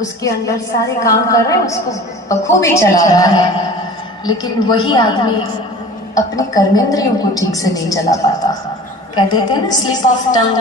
उसके अंदर सारे काम कर रहे हैं, उसको बखूबी चला रहा है, लेकिन वही आदमी अपने कर्मेंद्रियों को ठीक से नहीं चला पाता। कह देते हैं ना, स्लिप ऑफ टंग,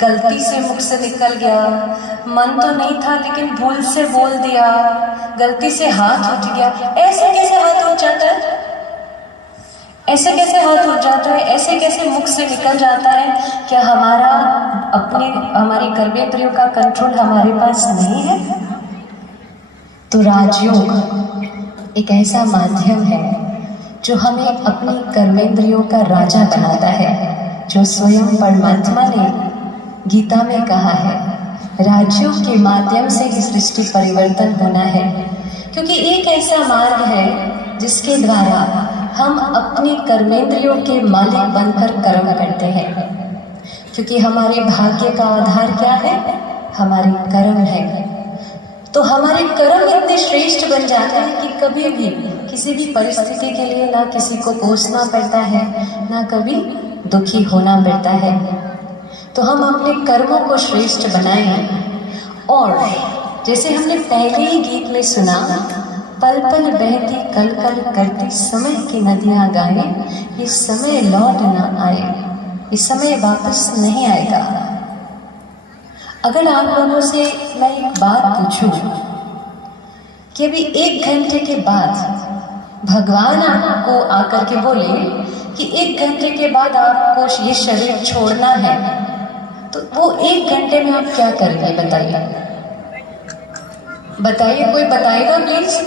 गलती से मुख से निकल गया, मन तो नहीं था लेकिन भूल से बोल दिया, गलती से हाथ उठ गया। ऐसे कैसे हाथ उठ जाता है? ऐसे कैसे हाथ उठ जाता है? ऐसे कैसे मुख से निकल जाता है? क्या हमारी कर्मेंद्रियों का कंट्रोल हमारे पास नहीं है? तो राजयोग एक ऐसा माध्यम है जो हमें अपनी कर्मेंद्रियों का राजा बनाता है, जो स्वयं परमात्मा ने गीता में कहा है, राजयोग के माध्यम से ही सृष्टि परिवर्तन होना है। क्योंकि एक ऐसा मार्ग है जिसके द्वारा हम अपनी कर्मेंद्रियों के मालिक बनकर कर्म करते हैं। क्योंकि हमारे भाग्य का आधार क्या है? हमारे कर्म है। तो हमारे कर्म इतने श्रेष्ठ बन जाते हैं कि कभी भी किसी भी परिस्थिति के लिए ना किसी को कोसना पड़ता है, ना कभी दुखी होना पड़ता है। तो हम अपने कर्मों को श्रेष्ठ बनाएं। और जैसे हमने पहले ही गीत में सुना, पल पल बहती कल कल करती समय की नदियां गाए, ये समय लौट ना आए, ये समय वापस नहीं आएगा। अगर आप लोगों से मैं एक बात पूछूं कि अभी 1 घंटे के बाद भगवान आपको आकर के बोले कि 1 घंटे के बाद आपको ये शरीर छोड़ना है, तो वो 1 घंटे में आप क्या करेंगे? बताइए, बताइए, कोई बताएगा प्लीज।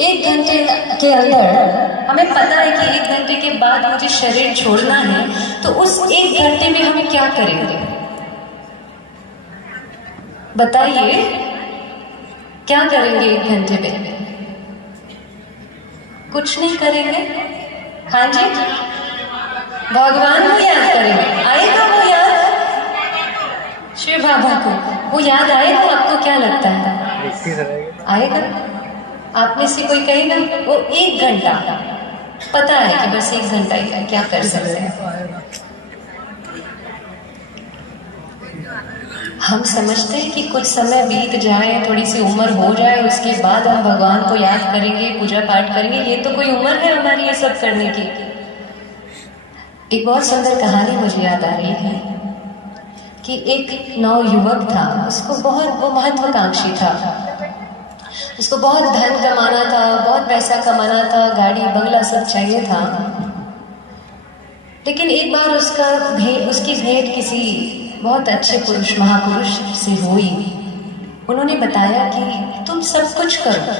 1 घंटे के अंदर हमें पता है कि 1 घंटे के बाद मुझे शरीर छोड़ना है, तो उस 1 घंटे में हम क्या करेंगे? बताइए, क्या करेंगे 1 घंटे में? कुछ नहीं करेंगे। हाँ जी, भगवान को याद करेंगे। आएगा वो याद? शिव बाबा को वो याद आएगा? आपको क्या लगता है आएगा? आप में से कोई कहेगा वो 1 घंटा पता है कि बस 1 घंटा ही है, क्या कर सकते हैं। हम समझते हैं कि कुछ समय बीत जाए, थोड़ी सी उम्र हो जाए, उसके बाद हम भगवान को याद करेंगे, पूजा पाठ करेंगे। ये तो कोई उम्र है हमारी ये सब करने की? एक बहुत सुंदर कहानी मुझे याद आ रही है कि एक नवयुवक था, वो महत्वाकांक्षी था, उसको बहुत धन कमाना था, बहुत पैसा कमाना था, गाड़ी बंगला सब चाहिए था। लेकिन एक बार उसकी भेंट किसी बहुत अच्छे पुरुष, महापुरुष से हुई। उन्होंने बताया कि तुम सब कुछ करो,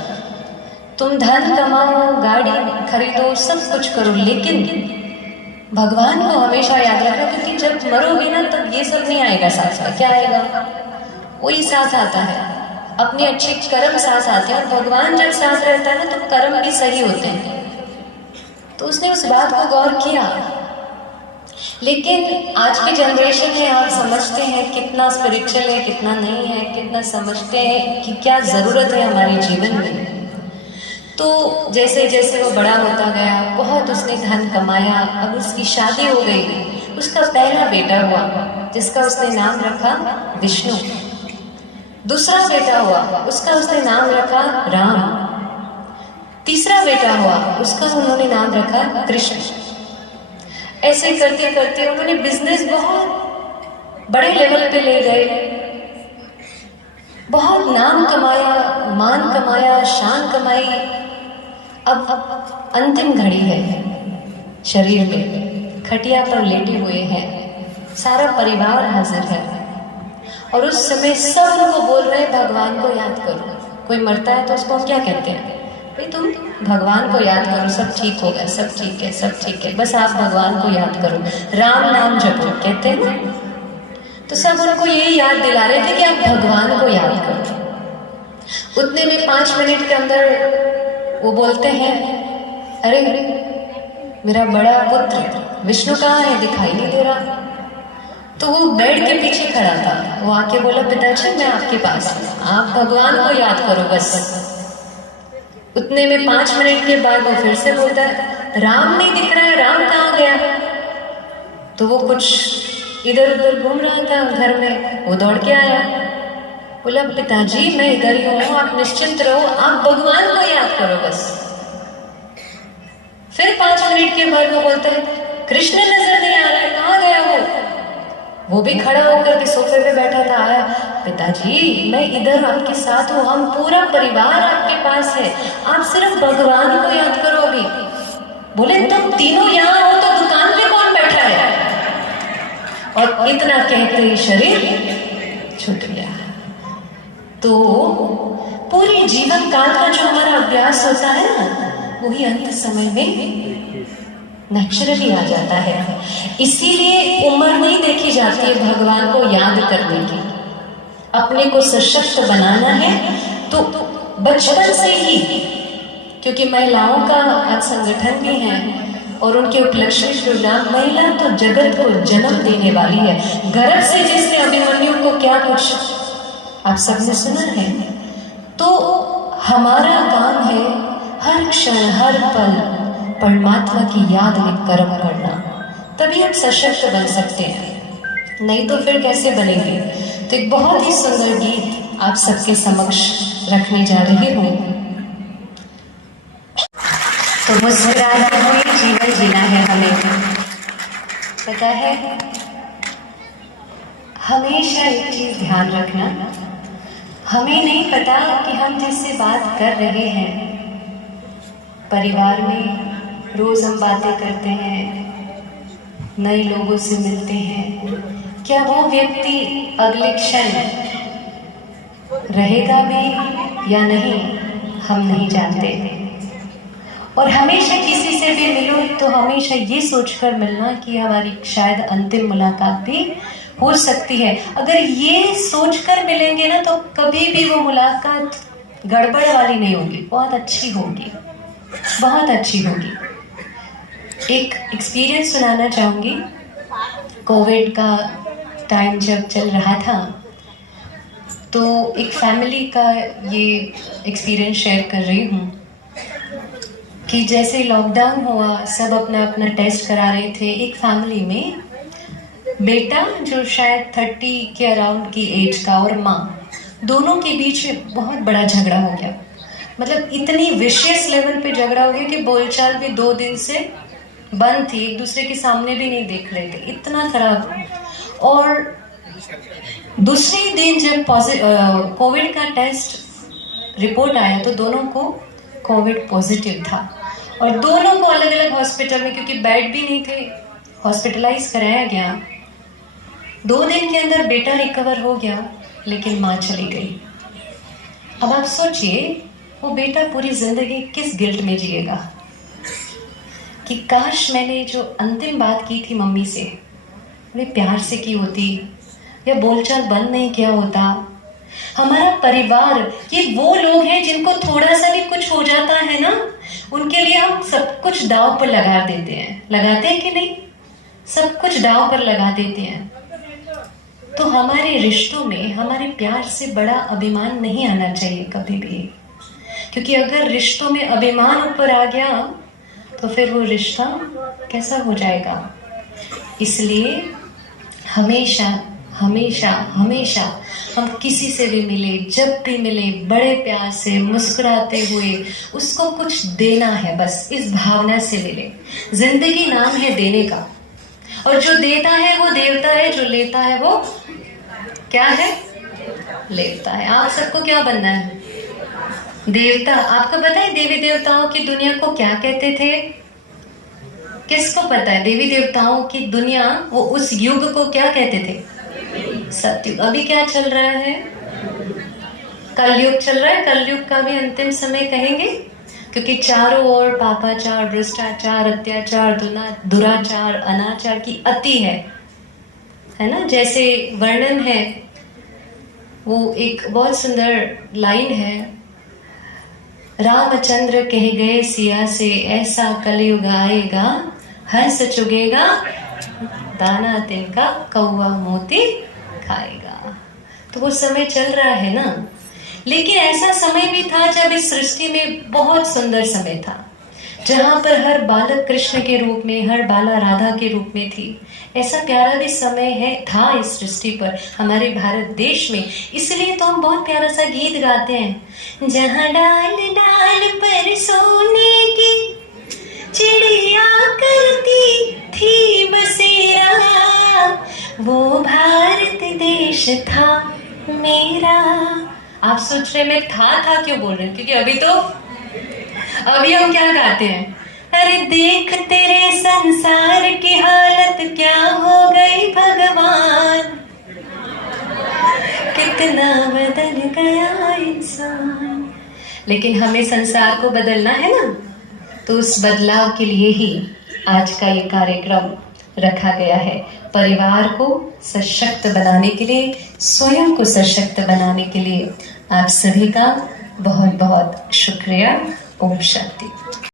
तुम धन कमाओ, गाड़ी खरीदो, सब कुछ करो, लेकिन भगवान को हमेशा याद रखो, क्योंकि जब मरोगे ना तब ये सब नहीं आएगा साथ में। क्या आएगा? वही साथ आता है, अपने अच्छे कर्म साथ आते हैं, और भगवान जब साथ रहता है ना तो कर्म भी सही होते हैं। तो उसने उस बात को गौर किया। लेकिन आज की जनरेशन में आप समझते हैं कितना स्पिरिचुअल है, कितना नहीं है, कितना समझते हैं कि क्या ज़रूरत है हमारे जीवन में। तो जैसे जैसे वो बड़ा होता गया, बहुत उसने धन कमाया, अब उसकी शादी हो गई, उसका पहला बेटा हुआ जिसका उसने नाम रखा विष्णु। दूसरा बेटा हुआ, उसका उसने नाम रखा राम। तीसरा बेटा हुआ, उसका उन्होंने नाम रखा कृष्ण। ऐसे करते करते उन्होंने बिजनेस बहुत बड़े लेवल पे ले गए, बहुत नाम कमाया, मान कमाया, शान कमाई। अब अंतिम घड़ी है, शरीर में खटिया पर लेटे हुए हैं, सारा परिवार हाजिर है, और उस समय सब उनको बोल रहे हैं भगवान को याद करो। कोई मरता है तो उसको क्या कहते हैं? भाई तुम भगवान को याद करो, सब ठीक होगा, सब ठीक है, सब ठीक है, बस आप भगवान को याद करो, राम नाम जपो, कहते हैं ना। तो सब उनको यही याद दिला रहे थे कि आप भगवान को याद करो। उतने में 5 मिनट के अंदर वो बोलते हैं, अरे मेरा बड़ा पुत्र विष्णु कहाँ है? दिखाई नहीं दे रहा। तो वो बेड के पीछे खड़ा था, वो आके बोला, पिताजी मैं आपके पास हूँ, आप भगवान को याद करो बस। उतने में 5 मिनट के बाद वो फिर से बोलता है, राम नहीं दिख रहा है, राम कहाँ गया? तो वो कुछ इधर उधर घूम रहा था घर में, वो दौड़ के आया, बोला पिताजी मैं इधर ही हूँ, आप निश्चिंत रहो, आप भगवान को याद करो बस। फिर 5 मिनट के बाद वो बोलता है कृष्ण नजर नहीं आ रहा है, कहाँ गया वो भी खड़ा होकर के सोफे पे बैठा था, आया पिताजी मैं इधर आपके साथ हूँ, हम पूरा परिवार आपके पास है, आप सिर्फ भगवान को याद करो अभी। बोले तुम तीनों यहाँ हो तो दुकान पे कौन बैठा है? और इतना कहते ही शरीर छूट गया। तो पूरे जीवन काल का जो हमारा अभ्यास होता है ना, वही अंत समय में नेचुरली आ जाता है। इसीलिए उम्र नहीं देखी जाती है भगवान को याद करने की। अपने को सशक्त बनाना है तो बचपन से ही, क्योंकि महिलाओं का आज संगठन भी है और उनके उपलक्ष्य प्रोग्राम, महिला तो जगत को जन्म देने वाली है। गर्भ से जिसने अभिमन्यु को क्या कुछ आप सबने सुना है। तो हमारा काम है हर क्षण हर पल परमात्मा की याद में कर्म करना, तभी हम सशक्त बन सकते हैं, नहीं तो फिर कैसे बनेंगे। तो एक बहुत ही सुंदर गीत आप सबके समक्ष रखने जा रही हूँ। तो मुस्कुराते हुए जीवन जीना है हमें। पता है हमेशा एक चीज ध्यान रखना, हमें नहीं पता कि हम जिससे बात कर रहे हैं, परिवार में रोज हम बातें करते हैं, नए लोगों से मिलते हैं, क्या वो व्यक्ति अगले क्षण रहेगा भी या नहीं हम नहीं जानते। और हमेशा किसी से भी मिलो तो हमेशा ये सोचकर मिलना कि हमारी शायद अंतिम मुलाकात भी हो सकती है। अगर ये सोचकर मिलेंगे ना तो कभी भी वो मुलाकात गड़बड़ वाली नहीं होगी, बहुत अच्छी होगी, बहुत अच्छी होगी। एक एक्सपीरियंस सुनाना चाहूँगी। कोविड का टाइम जब चल रहा था तो एक फैमिली का ये एक्सपीरियंस शेयर कर रही हूँ कि जैसे लॉकडाउन हुआ, सब अपना अपना टेस्ट करा रहे थे। एक फैमिली में बेटा जो शायद 30 के अराउंड की एज का और माँ, दोनों के बीच बहुत बड़ा झगड़ा हो गया। मतलब इतनी विशेष लेवल पे झगड़ा हो गया कि बोलचाल भी 2 दिन से बंद थी, एक दूसरे के सामने भी नहीं देख रहे थे, इतना खराब। और दूसरे दिन जब कोविड का टेस्ट रिपोर्ट आया तो दोनों को कोविड पॉजिटिव था और दोनों को अलग अलग हॉस्पिटल में, क्योंकि बेड भी नहीं थे, हॉस्पिटलाइज कराया गया। 2 दिन के अंदर बेटा रिकवर हो गया लेकिन माँ चली गई। अब आप सोचिए वो बेटा पूरी जिंदगी किस गिल्ट में जिएगा कि काश मैंने जो अंतिम बात की थी मम्मी से वे प्यार से की होती या बोलचाल बंद नहीं किया होता। हमारा परिवार ये वो लोग हैं जिनको थोड़ा सा भी कुछ हो जाता है ना, उनके लिए हम सब कुछ दांव पर लगा देते हैं। लगाते हैं कि नहीं? सब कुछ दांव पर लगा देते हैं। तो हमारे रिश्तों में हमारे प्यार से बड़ा अभिमान नहीं आना चाहिए कभी भी, क्योंकि अगर रिश्तों में अभिमान ऊपर आ गया तो फिर वो रिश्ता कैसा हो जाएगा। इसलिए हमेशा हमेशा हमेशा हम किसी से भी मिले, जब भी मिले, बड़े प्यार से मुस्कुराते हुए उसको कुछ देना है, बस इस भावना से मिले। जिंदगी नाम है देने का, और जो देता है वो देवता है, जो लेता है वो क्या है? लेता है। आप सबको क्या बनना है? देवता। आपको पता है देवी देवताओं की दुनिया को क्या कहते थे? किसको पता है देवी देवताओं की दुनिया, वो उस युग को क्या कहते थे? सतयुग। अभी क्या चल रहा है? कलयुग चल रहा है। कलयुग का भी अंतिम समय कहेंगे, क्योंकि चारों ओर पापाचार, भ्रष्टाचार, अत्याचार, दुराचार, अनाचार की अति है ना। जैसे वर्णन है, वो एक बहुत सुंदर लाइन है, रामचंद्र कह गए सिया से, ऐसा कलयुग आएगा, हंस चुगेगा दाना तिनका, कौवा मोती खाएगा। तो वो समय चल रहा है ना। लेकिन ऐसा समय भी था जब इस सृष्टि में बहुत सुंदर समय था, जहाँ पर हर बालक कृष्ण के रूप में, हर बाला राधा के रूप में थी। ऐसा प्यारा भी समय था इस सृष्टि पर, हमारे भारत देश में। इसलिए तो हम बहुत प्यारा सा गीत गाते हैं, जहाँ डाल डाल पर सोने की चिड़िया करती थी बसेरा, वो भारत देश था मेरा। आप सोच रहे मैं था क्यों बोल रहे हैं, क्योंकि अभी हम क्या गाते हैं, अरे देख तेरे संसार की हालत क्या हो गई भगवान, कितना बदल गया इंसान। लेकिन हमें संसार को बदलना है ना, तो उस बदलाव के लिए ही आज का ये कार्यक्रम रखा गया है। परिवार को सशक्त बनाने के लिए, स्वयं को सशक्त बनाने के लिए आप सभी का बहुत बहुत शुक्रिया। ओम शांति।